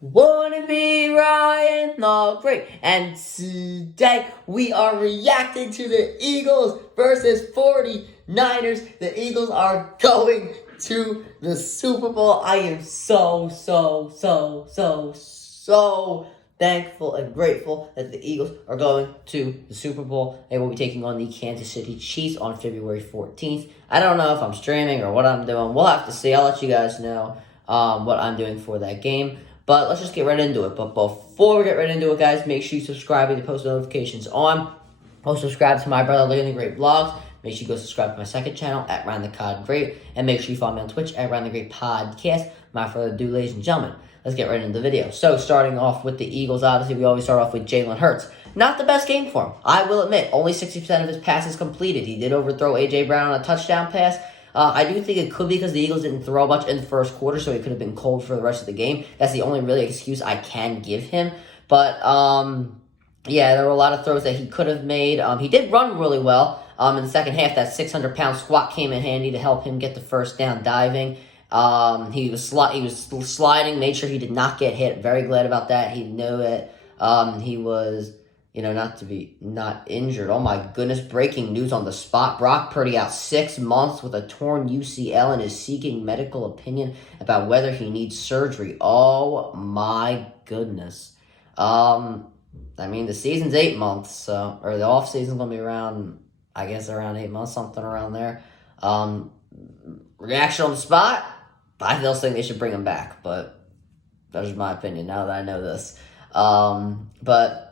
Wanna be Ryan the Great, and today we are reacting to the Eagles versus 49ers. The Eagles are going to the Super Bowl. I am so thankful and grateful that the Eagles are going to the Super Bowl. They will be taking on the Kansas City Chiefs on February 14th. I don't know if I'm streaming or what I'm doing. We'll have to see. I'll let you guys know what I'm doing for that game. But let's just get right into it. But before we get right into it, guys, make sure you subscribe and post notifications on. Also subscribe to my brother Living the Great Vlogs. Make sure you go subscribe to my second channel at Ryan the Cod Great. And make sure you follow me on Twitch at Ryan the Great Podcast. Without further ado, ladies and gentlemen, let's get right into the video. So starting off with the Eagles, obviously we always start off with Jalen Hurts. Not the best game for him. I will admit, only 60% of his passes completed. He did overthrow A.J. Brown on a touchdown pass. I do think it could be because the Eagles didn't throw much in the first quarter, so he could have been cold for the rest of the game. That's the only really excuse I can give him. But, yeah, there were a lot of throws that he could have made. He did run really well. In the second half, that 600-pound squat came in handy to help him get the first down diving. He was sliding, made sure he did not get hit. Very glad about that. He knew it. He was... not injured. Oh my goodness, breaking news on the spot. Brock Purdy out 6 months with a torn UCL and is seeking medical opinion about whether he needs surgery. Oh my goodness. The season's 8 months, or the off season's going to be around, I guess around 8 months, something around there. Reaction on the spot? I still think they should bring him back, but that's my opinion now that I know this. But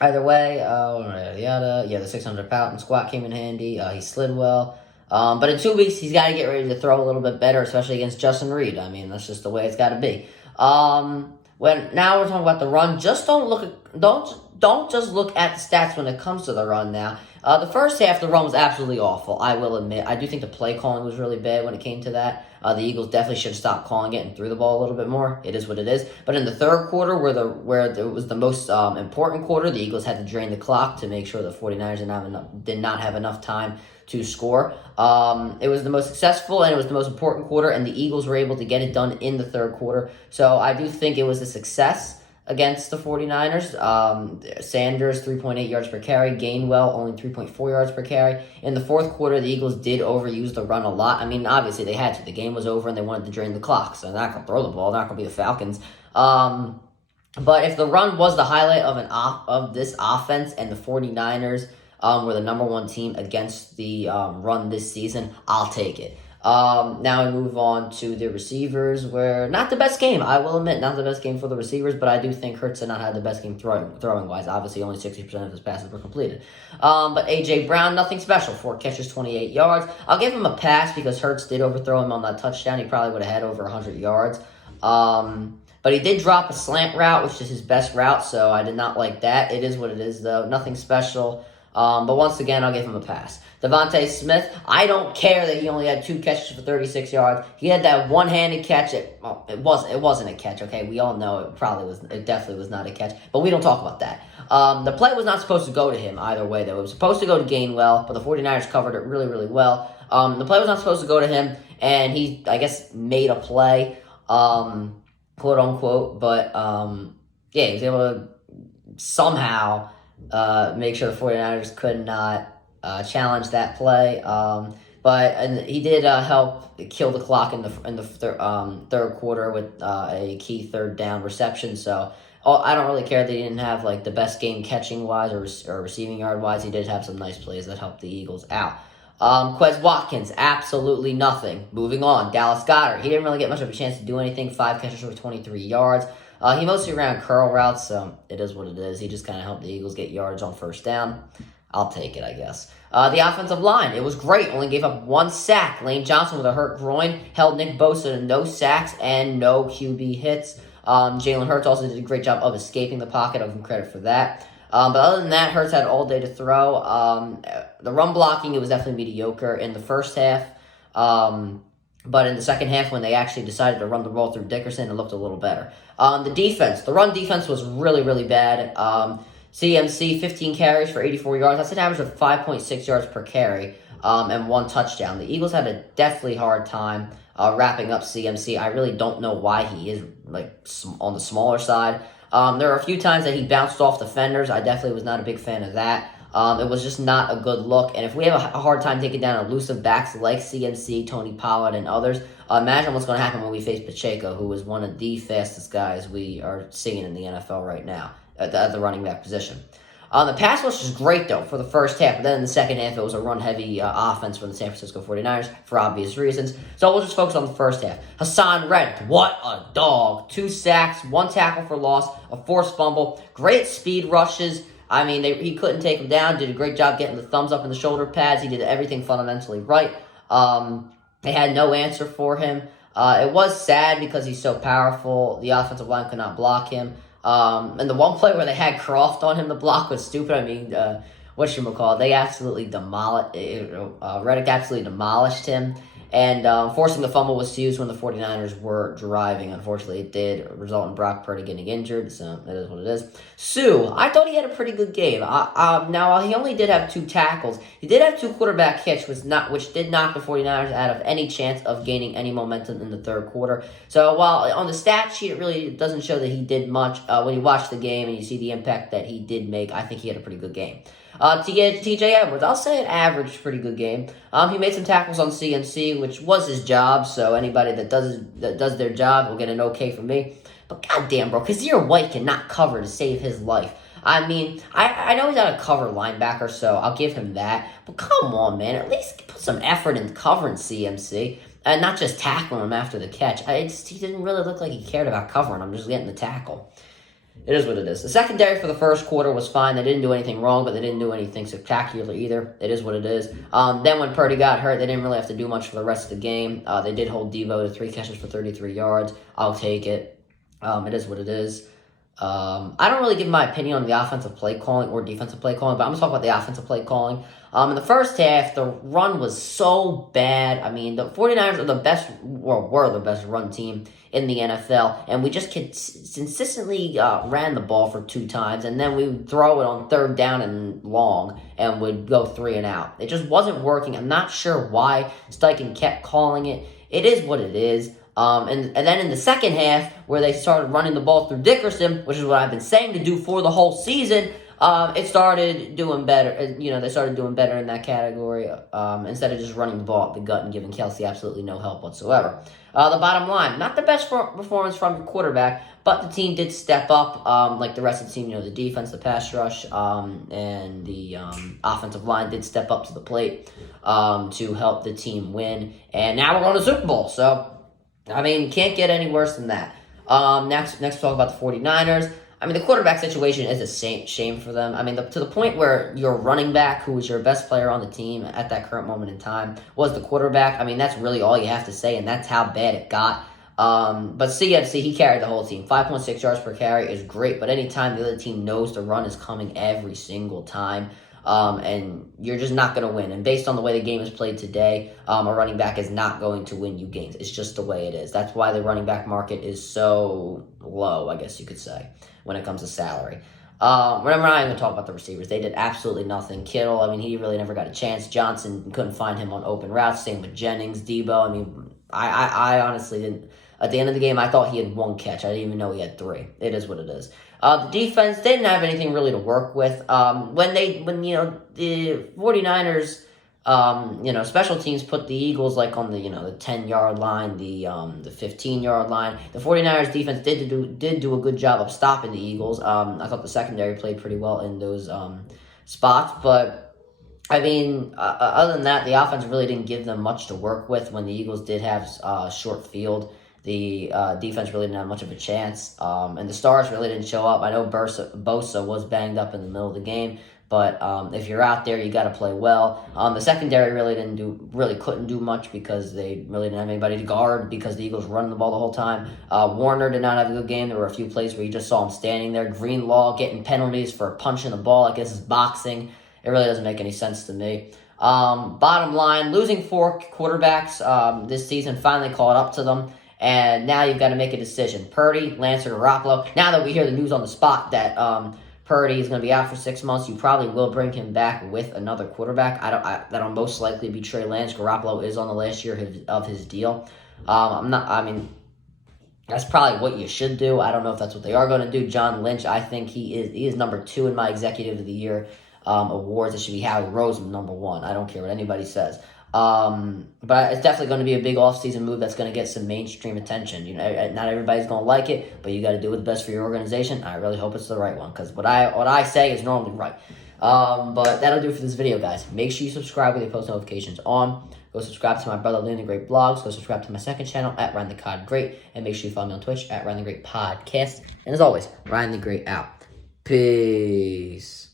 either way, the 600-pound squat came in handy. He slid well. But in 2 weeks, he's got to get ready to throw a little bit better, especially against Justin Reed. That's just the way it's got to be. Now we're talking about the run. Just don't just look at the stats when it comes to the run now. The first half, the run was absolutely awful, I will admit. I do think the play calling was really bad when it came to that. The Eagles definitely should have stopped calling it and threw the ball a little bit more. It is what it is. But in the third quarter, where it was the most important quarter, the Eagles had to drain the clock to make sure the 49ers did not have enough time to score. It was the most successful and it was the most important quarter, and the Eagles were able to get it done in the third quarter. So I do think it was a success against the 49ers. Sanders, 3.8 yards per carry. Gainwell, only 3.4 yards per carry. In the fourth quarter, the Eagles did overuse the run a lot. Obviously, they had to. The game was over, and they wanted to drain the clock. So they're not going to throw the ball. They're not going to be the Falcons. But if the run was the highlight of this offense and the 49ers were the number one team against the run this season, I'll take it. Now I move on to the receivers, where not the best game, I will admit, not the best game for the receivers, but I do think Hurts did not have the best game throwing-wise. Obviously, only 60% of his passes were completed. But A.J. Brown, nothing special. 4 catches, 28 yards. I'll give him a pass because Hurts did overthrow him on that touchdown. He probably would have had over 100 yards. But he did drop a slant route, which is his best route, so I did not like that. It is what it is, though. Nothing special. But once again, I'll give him a pass. Devontae Smith, I don't care that he only had 2 catches for 36 yards. He had that one-handed catch. It wasn't a catch, okay? We all know it definitely was not a catch. But we don't talk about that. The play was not supposed to go to him either way, though. It was supposed to go to Gainwell, but the 49ers covered it really, really well. The play was not supposed to go to him, and he, I guess, made a play, quote-unquote. But, yeah, he was able to somehow make sure the 49ers could not challenge that play. But he did help kill the clock in the third quarter with a key third down reception. So I don't really care that he didn't have the best game catching wise or receiving yard wise. He did have some nice plays that helped the Eagles out. Quez Watkins, absolutely nothing. Moving on, Dallas Goedert. He didn't really get much of a chance to do anything. 5 catches for 23 yards. He mostly ran curl routes, so it is what it is. He just kind of helped the Eagles get yards on first down. I'll take it, I guess. The offensive line, it was great. Only gave up 1 sack. Lane Johnson with a hurt groin held Nick Bosa to no sacks and no QB hits. Jalen Hurts also did a great job of escaping the pocket. I'll give him credit for that. But other than that, Hurts had all day to throw. The run blocking, it was definitely mediocre in the first half. But in the second half, when they actually decided to run the ball through Dickerson, it looked a little better. The run defense was really, really bad. CMC, 15 carries for 84 yards. That's an average of 5.6 yards per carry. and 1 touchdown. The Eagles had a deathly hard time wrapping up CMC. I really don't know why he is on the smaller side. There are a few times that he bounced off defenders. I definitely was not a big fan of that. It was just not a good look. And if we have a hard time taking down elusive backs like CMC, Tony Pollard, and others, imagine what's going to happen when we face Pacheco, who is one of the fastest guys we are seeing in the NFL right now at the running back position. The pass rush was great, though, for the first half. But then in the second half, it was a run-heavy offense from the San Francisco 49ers for obvious reasons. So we'll just focus on the first half. Hassan Reddick, what a dog. 2 sacks, 1 tackle for loss, a forced fumble, great speed rushes. I mean, he couldn't take him down. Did a great job getting the thumbs up in the shoulder pads. He did everything fundamentally right. They had no answer for him. It was sad because he's so powerful. The offensive line could not block him. And the one play where they had Croft on him, the block was stupid. I mean, whatchamacallit, they absolutely Reddick absolutely demolished him. And forcing the fumble was used when the 49ers were driving. Unfortunately, it did result in Brock Purdy getting injured, so it is what it is. Suh, I thought he had a pretty good game. Now, he only did have 2 tackles. He did have 2 quarterback hits, which did knock the 49ers out of any chance of gaining any momentum in the third quarter. So while on the stat sheet, it really doesn't show that he did much, when you watch the game and you see the impact that he did make, I think he had a pretty good game. T.J. Edwards, I'll say an average pretty good game. He made some tackles on CMC, which was his job, so anybody that does their job will get an okay from me. But goddamn, bro, Kazir White cannot cover to save his life. I mean, I know he's not a cover linebacker, so I'll give him that. But come on, man, at least put some effort in covering CMC. And not just tackling him after the catch. He didn't really look like he cared about covering him, just getting the tackle. It is what it is. The secondary for the first quarter was fine. They didn't do anything wrong, but they didn't do anything spectacular either. It is what it is. Then when Purdy got hurt, they didn't really have to do much for the rest of the game. They did hold Deebo to 3 catches for 33 yards. I'll take it. It is what it is. I don't really give my opinion on the offensive play calling or defensive play calling, but I'm going to talk about the offensive play calling. In the first half, the run was so bad. I mean, the 49ers were the best run team in the NFL, and we just consistently ran the ball for 2 times, and then we would throw it on 3rd down and long, and would go 3 and out. It just wasn't working. I'm not sure why Steichen kept calling it. It is what it is. And then in the second half, where they started running the ball through Dickerson, which is what I've been saying to do for the whole season, it started doing better. They started doing better in that category instead of just running the ball up the gut and giving Kelsey absolutely no help whatsoever. The bottom line, not the best performance from your quarterback, but the team did step up like the rest of the team. The defense, the pass rush, and the offensive line did step up to the plate to help the team win. And now we're going to Super Bowl, so I mean, can't get any worse than that. Next we'll talk about the 49ers. I mean, the quarterback situation is a shame for them. I mean, to the point where your running back, who was your best player on the team at that current moment in time, was the quarterback. I mean, that's really all you have to say, and that's how bad it got. But CMC, he carried the whole team. 5.6 yards per carry is great, but anytime the other team knows the run is coming every single time, and you're just not going to win. And based on the way the game is played today, a running back is not going to win you games. It's just the way it is. That's why the running back market is so low, I guess you could say, when it comes to salary. We're not even going to talk about the receivers. They did absolutely nothing. Kittle, I mean, he really never got a chance. Johnson couldn't find him on open routes. Same with Jennings, Deebo. I mean, I honestly didn't. At the end of the game, I thought he had 1 catch. I didn't even know he had 3. It is what it is. The defense didn't have anything really to work with. When the 49ers, special teams put the Eagles like on the 10-yard line, the 15-yard line. The 49ers defense did do a good job of stopping the Eagles. I thought the secondary played pretty well in those spots, but I mean, other than that, the offense really didn't give them much to work with. When the Eagles did have short field, the defense really didn't have much of a chance, and the stars really didn't show up. I know Bosa was banged up in the middle of the game, but if you're out there, you got to play well. The secondary really couldn't do much because they really didn't have anybody to guard because the Eagles were running the ball the whole time. Warner did not have a good game. There were a few plays where you just saw him standing there. Greenlaw getting penalties for punching the ball. I guess it's boxing. It really doesn't make any sense to me. Bottom line, losing 4 quarterbacks this season finally caught up to them. And now you've got to make a decision. Purdy, Lance, or Garoppolo. Now that we hear the news on the spot that Purdy is going to be out for 6 months. You probably will bring him back with another quarterback. That'll most likely be Trey Lance. Garoppolo is on the last year of his deal. That's probably what you should do. I don't know if that's what they are going to do. John Lynch, I think he is number 2 in my Executive of the Year awards. It should be Howie Roseman number 1. I don't care what anybody says. But it's definitely going to be a big offseason move that's going to get some mainstream attention. Not everybody's going to like it, but you got to do what's best for your organization. I really hope it's the right one, because what I say is normally right. But that'll do it for this video, guys. Make sure you subscribe with your post notifications on. Go subscribe to my brother Ryan the Great blogs. Go subscribe to my second channel at Ryan the Cod Great, and make sure you follow me on Twitch at Ryan the Great Podcast. And as always, Ryan the Great out. Peace.